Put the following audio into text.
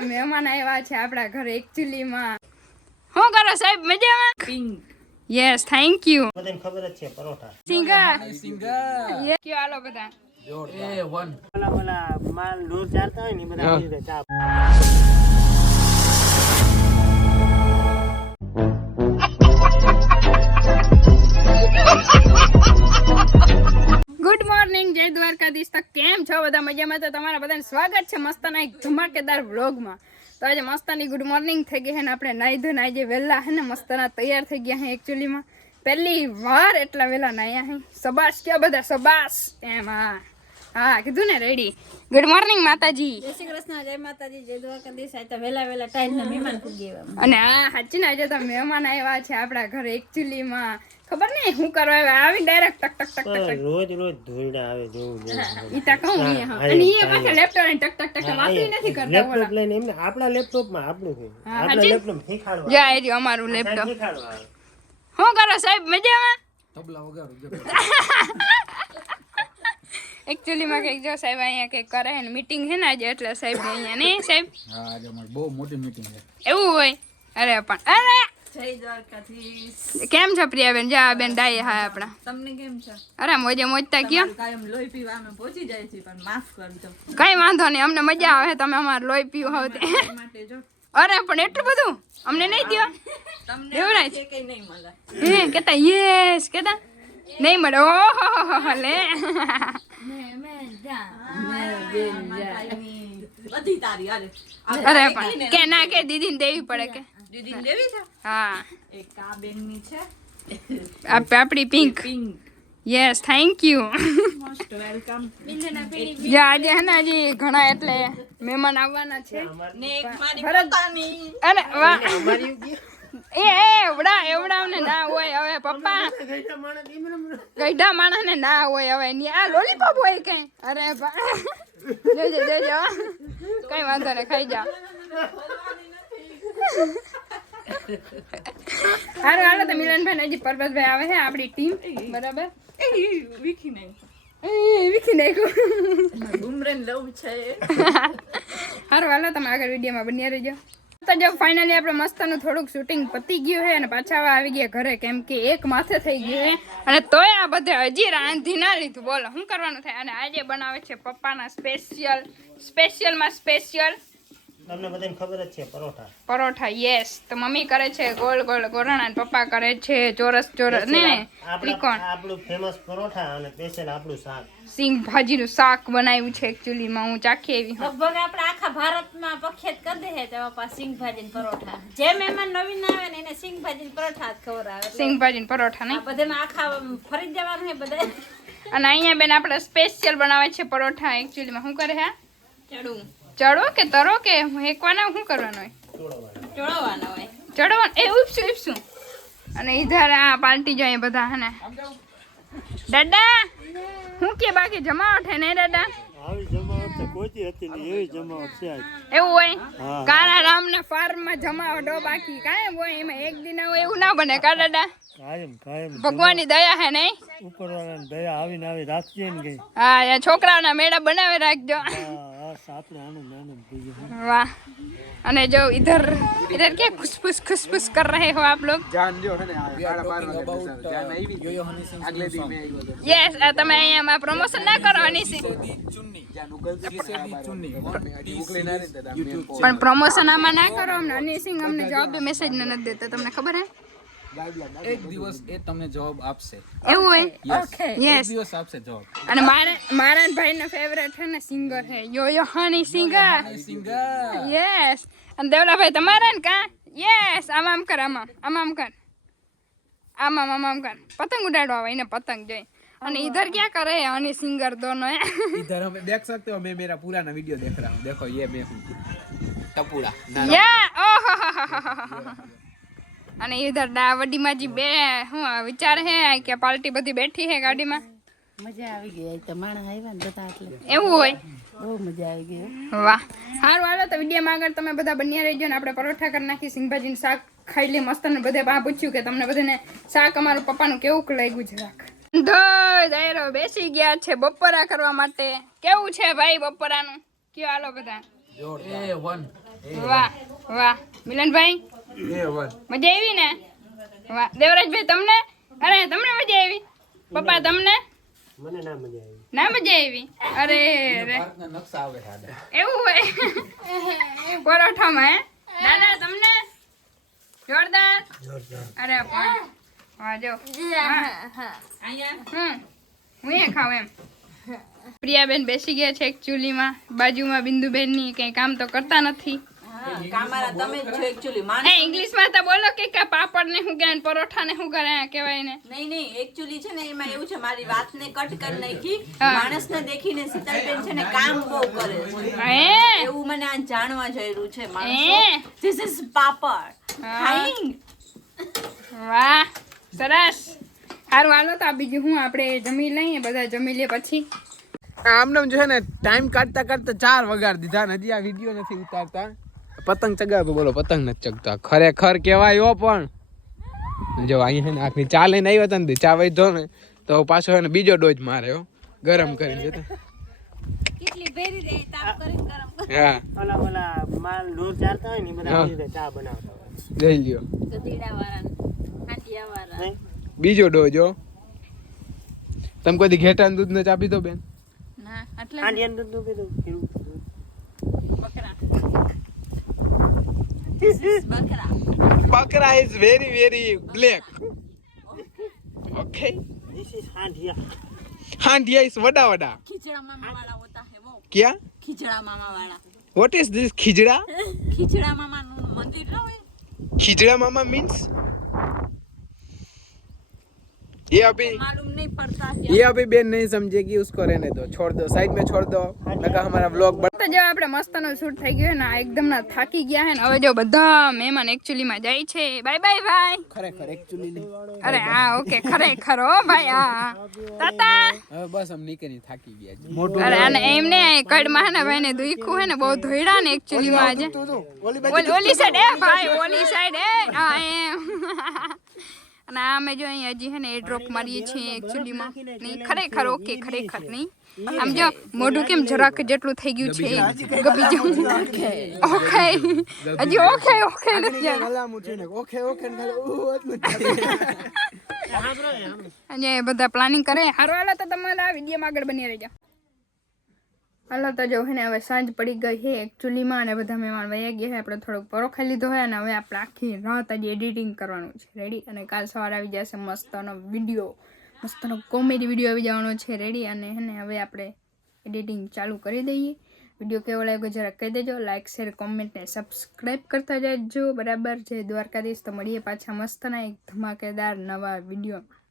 મહેમાન આવ્યા છે આપણા ઘરે એકચ્યુઅલી માં શું કરો સાહેબ? મજામાં? યસ થેન્ક યુ બધાને ખબર જ છે પરોઠા. સિંગર યે કયો આલો બધા? ઓલા ઓલા માલ ઢોર ચાલતા હોય ને બધા ચા. દ્વારકાધીશ કેમ છો બધા મજામાં? તો તમારા બધાને સ્વાગત છે મસ્તાના એક ધમાકેદાર વ્લોગમાં. તો આજે મસ્તાની ગુડ મોર્નિંગ થઈ ગઈ છે ને આપણે નાહી ધોઈને વહેલા હે ને મસ્તાના તૈયાર થઈ ગયા છે એકચ્યુઅલીમાં પહેલી વાર એટલા વહેલા નાહ્યા હે સબાસ, ક્યાં બધા સબાસ? એમ. હા હા કીધું ને રેડી. ગુડ મોર્નિંગ માતાજી. જય શ્રી કૃષ્ણ જય માતાજી જય દ્વારકાધીશ. આ તો વેલા વેલા ટાઈમ ના મહેમાન પૂગી આવ્યા અને આ સાચી ને આજે તો મહેમાન આવ્યા છે આપણા ઘરે એકચ્યુઅલીમાં. ખબર નહીં શું કરવા આવ્યા? આવી ડાયરેક્ટ ટક ટક ટક ટક રોજ રોજ ધૂળડા આવે જોવું ઈ તા કહું ને અને ઈ પાછા લેપટોપ ને ટક ટક ટક વાપરી નથી કરતા લેપટોપ લઈને એમને આપણા લેપટોપમાં આપણું છે. આપણા લેપટોપ શીખાડવા. જા એ અમારું લેપટોપ શીખાડવા શું કરો સાહેબ મજામાં? એકચ્યુઅલી માં કંઈક જો સાહેબ અહીંયા કંઈક કરે ને મીટિંગ છે ને આજે એટલે સાહેબ અહીંયા નહીં સાહેબ. હા આજે અમારી બહુ મોટી મીટિંગ છે. એવું હોય? અરે પણ અરે! કેમ છો પ્રિયાબેન? જા બેન ડાય હા આપણા. તમને કેમ છે? અરે મોજે મોજતા કયો. કાયમ લોહી પીવા અમે પહોંચી જાય છે પણ માફ કરજો કઈ વાંધો નહીં અમને મજા આવે તમે અમારે લોહી પીવું હોવ તે અરે પણ એટલું બધું? અમને નહીં દો તમને દેવરાજ. છે કે નહીં મળે. હે કેતા યસ કેતા. નહીં મળે ઓહો લે અરે પણ કે ના કે દીદીને દેવી પડે કે દીદી લેવી છે હા એક આ બેનની છે આપણી pink yes thank you most welcome જા આજે હે ને હજી ઘણા એટલે મહેમાન આવવાના છે ને એક મારી પોતાની અરે વાહ એ એવડા એવડાવને ના હોય હવે પપ્પા. ગઈઢા માણસ ના હોય હવે ની આ લોલીપોપ હોય કઈ અરે જોજો જોજો કઈ વાંધો નહીં ખાઈ જાઓ. હારું હાલો તો મિલનભાઈ હજી પરબતભાઈ આવે છે આપણી ટીમ. બરાબર? એ વીખી નહીં એ વિખી નાખ્યું. બુમરેન લવ છે. હારું હાલો તમે આગળ વિડીયોમાં બન્યા રહેજો. તો જો ફાઇનલી આપણે મસ્તાનું થોડુંક શૂટિંગ પતી ગયું છે અને પાછા આવી ગયા ઘરે, કેમ કે એક માથે થઈ ગયું છે. અને તોય આ બધે હજી રાંધી ના લીધું. બોલો, શું કરવાનું થાય? અને આજે બનાવે છે પપ્પાના સ્પેશિયલ સ્પેશિયલમાં સ્પેશિયલ તમને બધાને ખબર જ છે પરોઠા. પરોઠા યસ તો મમ્મી કરે છે ગોળ ગોળ ગોરાણા અને પપ્પા કરે છે ચોરસ ચોરસ. ને ત્રિકોણ. આપણું ફેમસ પરોઠા અને સ્પેશિયલ આપણું શાક. સિંગ ભાજીનું શાક બનાવ્યું છે એકચ્યુઅલીમાં હું ચાખી એવી હું લગભગ આપણે આખા ભારતમાં પ્રખ્યાત કરી દે છે તે પપ્પા સિંગ ભાજી પરોઠા. જે મહેમાન નવીન આવે ને એને સિંગ ભાજી પરોઠા જ ખબર આવે. સિંગ ભાજી પરોઠા નહીં. બધામાં આખા ફરી જવાનું છે બધા. અને અહીંયા બેન આપણે સ્પેશિયલ બનાવે છે પરોઠા એકચ્યુઅલીમાં શું કરે છે ચડવું ચડો કે તરો કે હેકવાના શું કરવાનું હોય? ચડવાના હોય. ચડવાનું? એ ઉપસું ઉપસું. અને ઈધર આ પાલટી જોઈએ બધા હે ને? દાદા હું કે બાકી જમાવટ હે ને દાદા? આવી જમાવટ તો કોઈ હતી નહીં એવી જમાવટ છે એવું હોય. કાળા રામના ફાર્મમાં જમાવટ બાકી કાંઈ હોય એમાં એક દિન હોય એવું ના બને કા દાદા? કાયમ કાયમ ભગવાનની દયા હે નહીં? ઉપરવાળાની દયા આવીને આવી રાખજે ને હા છોકરાઓના મેળા બનાવી રાખજો. આપણે આનંદ આનંદ થઈ ગયો વાહ અને જો इधर इधर क्या खुशफुस खुशफुस कर रहे हो आप लोग જાન જો હે ને આ સાડા બાર વાગે બેસાડો. જાન આવી આગલે દી મેં આવ્યો હતો યસ તમે અહીંયા પ્રમોશન ના કરવાની છે જાન ઉકલતી પણ સાડા બાર વાગે. મેં હજી ઉકલી ના રહી ને દાદા, મેં ફોન પણ પ્રમોશન આમાં ના કરો અમને અનિલ સિંહ અમને જવાબ મેસેજ ને નથી દેતા તમને ખબર હે એક દિવસ એ તમને જવાબ આપશે એવું હોય એક યસ દિવસ આપશે જવાબ અને મારે મારા ભાઈ નો ફેવરેટ છે ને સિંગર છે યો યો હની સિંગર સિંગર યસ અને દેવલાભાઈ તમારા ને કા યસ આમ આમ કર આમ આમ આમ આમ કર આમ આમ આમ આમ કર પતંગ ઉડાડવા આવે એને પતંગ જોઈ અને इधर क्या करे है हनी सिंगर दोनों है इधर हमें देख सकते हो मैं मेरा पुराना वीडियो देख रहा हूँ देखो ये मैं हूँ टपूरा યા ઓહો અને ઇધર ડાવડીમાં જી બે હું વિચાર હે કે પાર્ટી બધી બેઠી હે ગાડીમાં. મજા આવી ગઈ તો માણસ આવ્યા ને બધા એટલે. એવું હોય? બહુ મજા આવી ગઈ વાહ. સારું હાલો તો વિડીયોમાં આગળ તમે બધા બન્યા રહેજો ને આપણે પરોઠા કરી નાખી સિંગભાજીનું શાક ખાઈ લે મસ્ત ને બધે. પા પૂછ્યું કે તમને બધાને શાક અમારું પપ્પાનું કેવું લાગ્યું છે? શાક ધોઈ દાયરો બેસી ગયા છે બપોરા કરવા માટે. કેવું છે ભાઈ બપોરાનું? કયો હાલો બધા? વાહ વાહ. મિલનભાઈ? મજા આવી ને? વાહ. દેવરાજભાઈ તમને? અરે તમને મજા આવી? પપ્પા તમને? મને ના મજા આવી. ના મજા આવી? અરે રે નકશા આવે એવું હોય? પરોઠામાં હે? દાદા તમને? જોરદાર? અરે પણ. હમ. હું એ ખાવ એમ. પ્રિયાબેન બેસી ગયા છે એક ચૂલીમાં. બાજુમાં બિંદુબેનની કઈ કામ તો કરતા નથી. કામારા તમે જ છો એકચ્યુઅલી એ ઇંગ્લિશમાં તો બોલો કે કે પાપડ ને હું કરે પરોઠા ને શું કરે કહેવાય ને. નહીં નહીં એકચ્યુઅલી છે ને એમાં એવું છે મારી વાતને કટ કરી નાખી. માણસ માણસને દેખીને શીતલબેન છે ને કામ બહુ કરે છે. એવું મને આ જાણવા જઈરું છે હે? માણસો ધીસ ઇઝ પાપડ. ખાઈંગ વાહ સરસ. સારું હાલો તો આ બીજું હું આપણે જમી લઈએ બધા જમી લે પછી. આમને જો છે ને ટાઈમ કાઢતા કાઢતા ચાર વગાડ દીધા ને હજી આ વીડિયો નથી ઉતારતા. પતંગ ચગાવે બોલો પતંગ નથી ચગતા. ખરેખર કહેવાય હો પણ. જો અહીંયા ને આખની ચા લઈને આવ્યો હતા ને ચા વૈધો ને તો પાછો એને બીજો ડોઝ મારે હો. ગરમ કરીને જતો. હા. ઓલા ઓલા માલ ઢોર ચારતા હોય ને બધા ચા બનાવતા હોય. લ્યો? બીજો ડોઝ હો. તમે કોઈ દી ઘેટાનું દૂધ ને ચા પીધો બેન? ના દૂધનું પીધું પીવું. બકરા Bakra is very very black. Okay. This is handia. Handia is vada vada. Khijda mama wala hota hai wo. Kya? Khijda mama wala. What is this khijda? Khijda mama mandir na hoye. Khijda mama means ये अभी मालूम नहीं पड़ता ये अभी Ben नहीं समझेगी उसको रहने दो छोड़ दो साइड में छोड़ दो लगा हमारा व्लॉग તો જો આપણે મસ્તનો શૂટ થઈ ગયો ને આ એકદમ ના થાકી ગયા હે ને હવે જો બધા મહેમાન એકચ્યુઅલી માં જાય છે બાય બાય ભાઈ ખરેખર એકચ્યુઅલી નહીં અરે હા ઓકે ખરેખર હો ભાઈ હા તાતા હવે બસ हम નીકળી થાકી ગયા છે અરે અને એમને કડમાં હે ને ભાઈ ને દુખ્યું હે ને બહુ ધોઈડા ને એકચ્યુઅલી માં આજે ઓલી ઓલી સાઈડ એ ભાઈ ઓલી સાઈડ એ હા એમ અને આ અમે જો અહીંયા હજી હે ને એ ડ્રોપ મારીએ છીએ એકચ્યુઅલીમાં નહીં ખરેખર ઓકે ખરેખર નહીં. આમ જો મોઢું કેમ જરાક જેટલું થઈ ગયું છે? ગબી જવું ઓકે હજી ઓકે ઓકે નથી ઓકે ઓકે અને બધા પ્લાનિંગ કરે. હારો હાલો તો તમારા વિડીયોમાં આગળ બની રહેજો. હાલો, તો જો ને, હવે સાંજ પડી ગઈ છે એકચ્યુઅલીમાં અને બધા મહેમાન વયા ગયા છે આપણે થોડોક પરો ખાઈ લીધો હોય અને હવે આપણે આખી રાત આજે એડિટિંગ કરવાનું છે. રેડી અને કાલ સવારે આવી જશે મસ્તનો વીડિયો મસ્તનો કોમેડી વીડિયો આવી જવાનો છે. રેડી અને હે ને, હવે આપણે એડિટિંગ ચાલુ કરી દઈએ. વીડિયો કેવો લાગ્યો જરા કહી દેજો. લાઇક શેર કોમેન્ટ ને સબસ્ક્રાઈબ કરતા જજો. બરાબર? જે દ્વારકાધીશ. તો મળીએ પાછા મસ્તના એક ધમાકેદાર નવા વિડીયોમાં